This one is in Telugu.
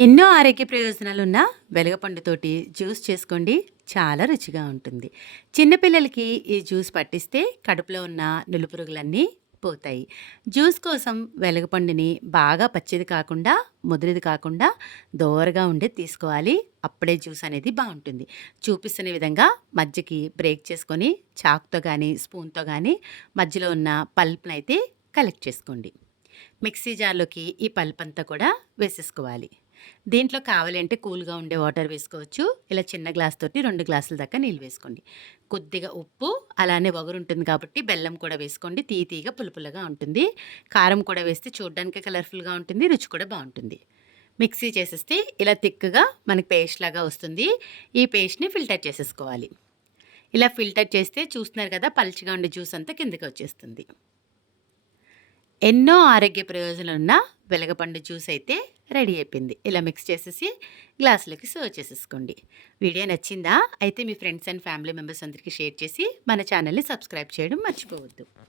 ఎన్నో ఆరోగ్య ప్రయోజనాలున్న వెలగపండుతోటి జ్యూస్ చేసుకోండి. చాలా రుచిగా ఉంటుంది. చిన్నపిల్లలకి ఈ జ్యూస్ పట్టిస్తే కడుపులో ఉన్న నులిపురుగులన్నీ పోతాయి. జ్యూస్ కోసం వెలగపండుని బాగా పచ్చిది కాకుండా, ముదిరిది కాకుండా దోరగా ఉండేది తీసుకోవాలి. అప్పుడే జ్యూస్ అనేది బావుంటుంది. చూపిస్తున్న విధంగా మధ్యకి బ్రేక్ చేసుకొని చాకుతో గానీ, స్పూన్‌తో గానీ మధ్యలో ఉన్న పల్ప్‌నయితే కలెక్ట్ చేసుకోండి. మిక్సీ జార్‌లోకి ఈ పల్పంతా కూడా వేసేసుకోవాలి. దీంట్లో కావాలి అంటే కూల్‌గా ఉండే వాటర్ వేసుకోవచ్చు. ఇలా చిన్న గ్లాస్ తోటి 2 గ్లాసుల దాకా నీళ్ళు వేసుకోండి. కొద్దిగా ఉప్పు, అలానే వగరుంటుంది కాబట్టి బెల్లం కూడా వేసుకోండి. తీయగా, పులుపులుగా ఉంటుంది. కారం కూడా వేస్తే చూడ్డానికి కలర్‌ఫుల్‌గా ఉంటుంది. రుచి కూడా బావుంటుంది. మిక్సీ చేసేస్తే ఇలా థిక్‌గా మనకి పేస్ట్ లాగా వస్తుంది. ఈ పేస్ట్‌ని ఫిల్టర్ చేసేసుకోవాలి. ఇలా ఫిల్టర్ చేస్తే చూస్తున్నారు కదా! పల్చగా ఉండే జ్యూస్ అంతా కిందకొచ్చేస్తుంది. ఎన్నో ఆరోగ్య ప్రయోజనాలున్న వెలగపండు జ్యూస్ అయితే రెడీ అయిపోయింది. ఇలా మిక్స్ చేసేసి గ్లాసులకి సర్వ్ చేసేసుకోండి. వీడియో నచ్చిందా? అయితే మీ ఫ్రెండ్స్ అండ్ ఫ్యామిలీ మెంబర్స్ అందరికీ షేర్ చేసి మన ఛానల్‌ని సబ్స్క్రైబ్ చేయడం మర్చిపోవద్దు.